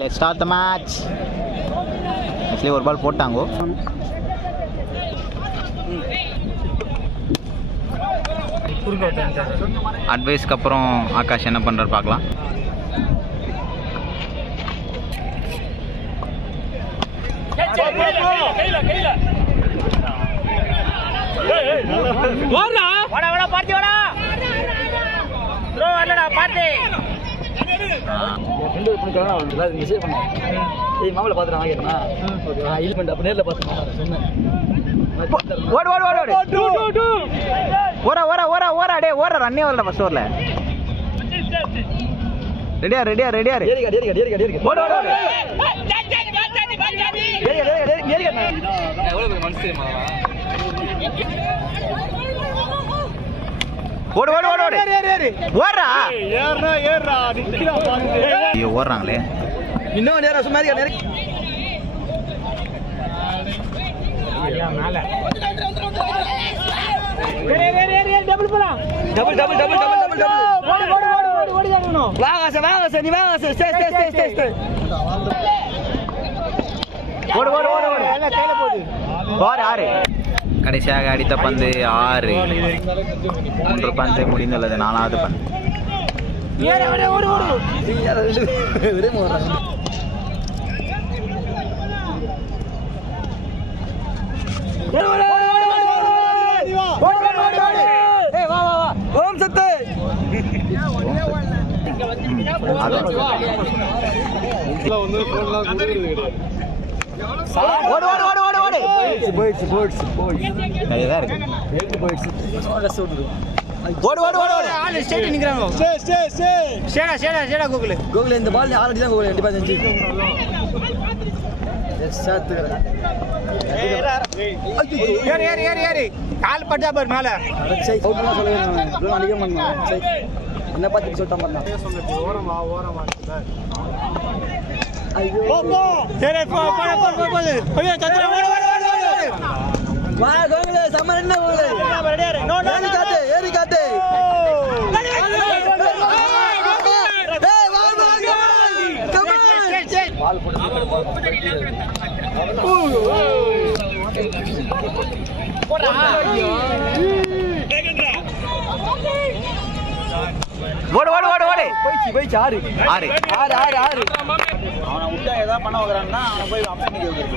let's start the match. Actually ஒரு பால் போட்டாங்க. அட்வைஸ்க்கு அப்புறம் ஆகாஷ் என்ன பண்றாரு பார்க்கலாம். வாடா வாடா பார்ட்டி வாடா ப்ரோ வரலடா பார்ட்டி ஃப்ரெண்ட் பண்ணிட்டாங்க அவங்கள மெசேஜ் பண்ணாங்க. ஏய் மாமல பாத்துறேன் வாங்கறேனா ஓகே ஹீல் பண்ண அப்ப நேர்ல பாத்துறேன் சொன்னேன். ஓடு ஓடு ஓடு ஓடு ஓரா ஓரா ஓரா ஓரா டேய் ஓரா ரன்னே வரல ஃபர்ஸ்ட் ஓவர்ல. ரெடியா ரெடியா ரெடியா ஏறிங்க ஏறிங்க ஏறிங்க ஏறிங்க ஓடு ஓடு ஓடு ஏறிங்க ஏறிங்க எவ்வளவு பெரிய மனசு தெரியுமா ஓடு ஓடு ஓடு ஓடு ஓடுறா ஏறா ஏறா நிக்கிறா பாருங்க. ஐயோ ஓடுறாங்களே இன்னும் நேரா சும்மா இருக்க நேரா மேல டபுள் போடா double double double double double ஓடு ஓடு ஓடு ஓடி வரணும். வாங்க சார் நீ வாங்க சார் ஸ்டே ஓடு ஓடு ஓடு ஓடு எல்லாம் கையில போடு. பார் 6 கடைசியாக அடித்த பந்து 6. 3 பந்து முடிந்துள்ளது. 4வது பந்து. ஏற ஓடு ஓடு ஓடு ஒரே மோறாங்க. ஏய் வா வா வா ஓம் சத்து வந்து போன்லாம் குடுக்குறது கிடையாது. ஓடு ஓடு ஓடு ஓடு ஓடு போயிடுச்சு அதுதான் இருக்கு. ஓடு ஓடு ஓடு ஓடு ஆளு ஸ்ட்ரைட் நிக்கறாங்க. சேடா கூகுள் கோகுல இந்த பால் ஆல்ரெடி தான் கோகுல 85 எஸ் சாத்துறேன். ஏறி கால் பட்டா பாரு மேல. சை ஓடுனா சொல்லுவேன் ப்ரோ அடிக்க மாட்டேன். சை என்ன பாத்து சொல்லிட்டான் பாருங்க. ஓரமா ஐயோ போ சரி போ ஐயோ சந்திர ஓடு வா கோகுல சம்மர் என்ன கோகுல ரெடி நோ ஏறி காத்து ஏய் வா வா கம் ஆன் பால் போடு ஓடு ஓடு ஓடு ஓடு போயிச்சு 6 அவன விட்டா ஏதா பண்ண வரான்னா அவன போய் அம்மா நிக்க வைக்கிறது.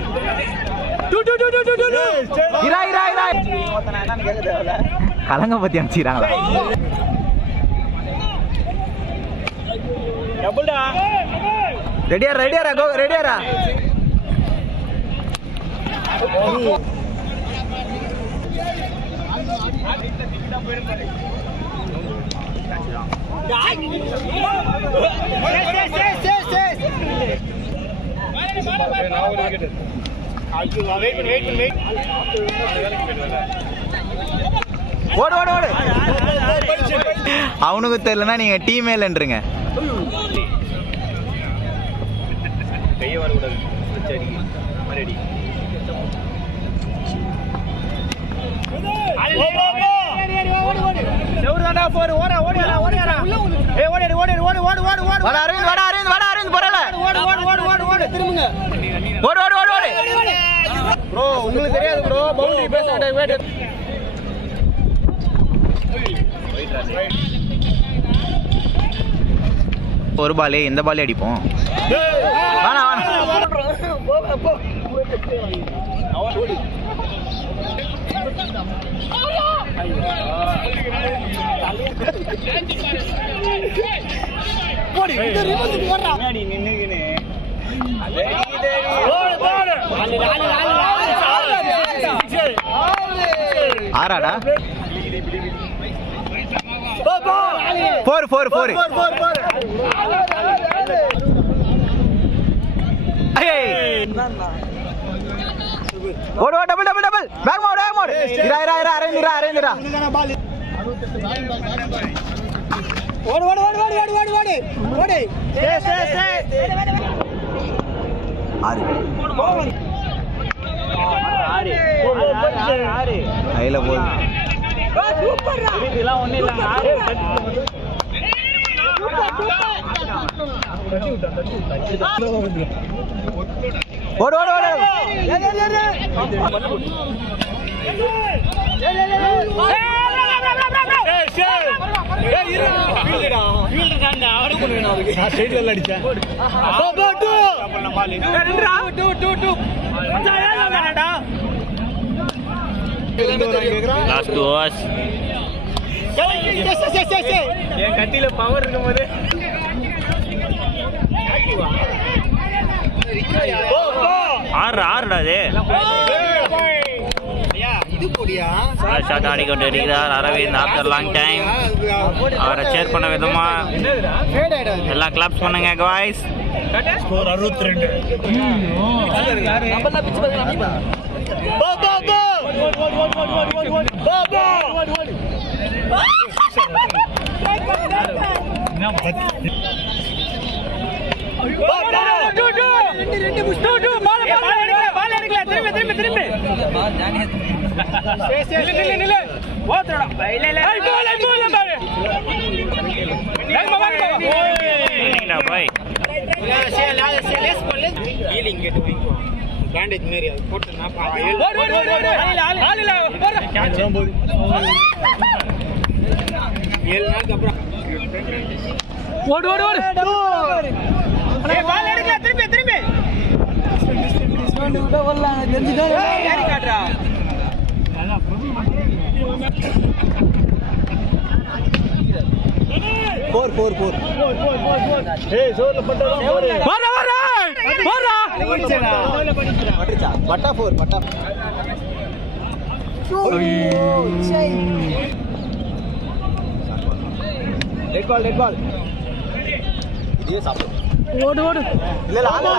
இரா இரா இரா ஒருத்தன என்னன்னு கேட்க தேவல. கலங்க பத்தி அனுப்பிச்சிராங்களா. டபுள்டா ரெடியா ரெடியா கோ ரெடியாரா. ஓடு ஓடு ஓடு அவனுக்கு தெரியலன்னா நீங்க டீமேல்ன்றீங்க. கைய வரக்கூடாது. ரெடி செவுர்தாண்டா போடு ஓடா ஏய் ஓடு வாடா அரவிந்த் வாடா அரவிந்த் வாடா அரவிந்த் போறல ஓடு திரும்புங்க. ஓடு ஓடு ஓடு ஓடு ப்ரோ உங்களுக்கு தெரியாது ப்ரோ பவுண்டரி பேசாத வெயிட். ஒரு பாலே இந்த பாலே அடிப்போம். வாடா வாடா போ போடி இந்த ரிவர்ஸ் போறா முன்னாடி நின்னுகினே ஆறாடா 4 ஓடு ஓடு double double double back mode இரா இரா இரா அரேந்திரா ஓடு ஆறு ஐல போகுது. சூப்பர்ரா இதெல்லாம் ஒண்ணு இல்ல ஆறு ஓடு ஓடு ஓடு லாஸ்ட் ஓவர்ஸ் என் கட்டில பவர் இருக்கும் போது ஆறுடா அது ஷாட் ஆடிக்கொண்டு இருக்கிறார் அரவிந்த் ஆஃப்டர் லாங் டைம். அவரை சேர் பண்ண விதமா எல்லாம் கிளாப்ஸ் பண்ணுங்க காய்ஸ். ஸ்கோர் 62. பேண்டேஜ் மாரி அது போட்டுனா ஏழு நாளுக்கு அப்புறம் ஓடு ஓடு ஓடு பால் எடுக்க திரும்பி திரும்பி யாரி காட்றா போர் போர் போர் ஏய் சோர்ல பட்டா வர வர வர பட்டா பட்டா போர் பட்டா ரெட் பால் இதே சாப்பிடு ஓடு ஓடு இல்ல ஆளு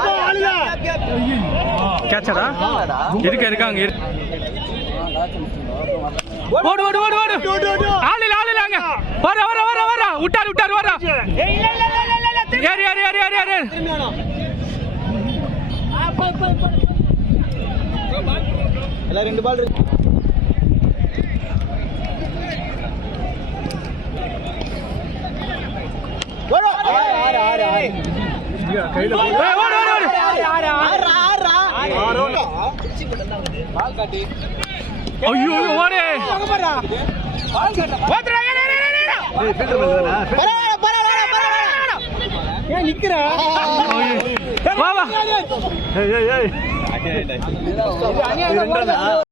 கேட்சடா இருக்காங்க ஓடு ஓடு ஓடு ஓடு ஆளு ஆளுங்க வர வர வர வர விட்டார் வர இல்ல ஏறி எல்லாம் ரெண்டு பால் இருக்கு ஓடு ஆறு கையில ஓடு பால் காட்டி ஐயோ ஓடு பால் காட்ட ஓடுடா ஏய் ஃபில்டர் மேல ஏன் நிக்குற வா வா ஏய் அனியா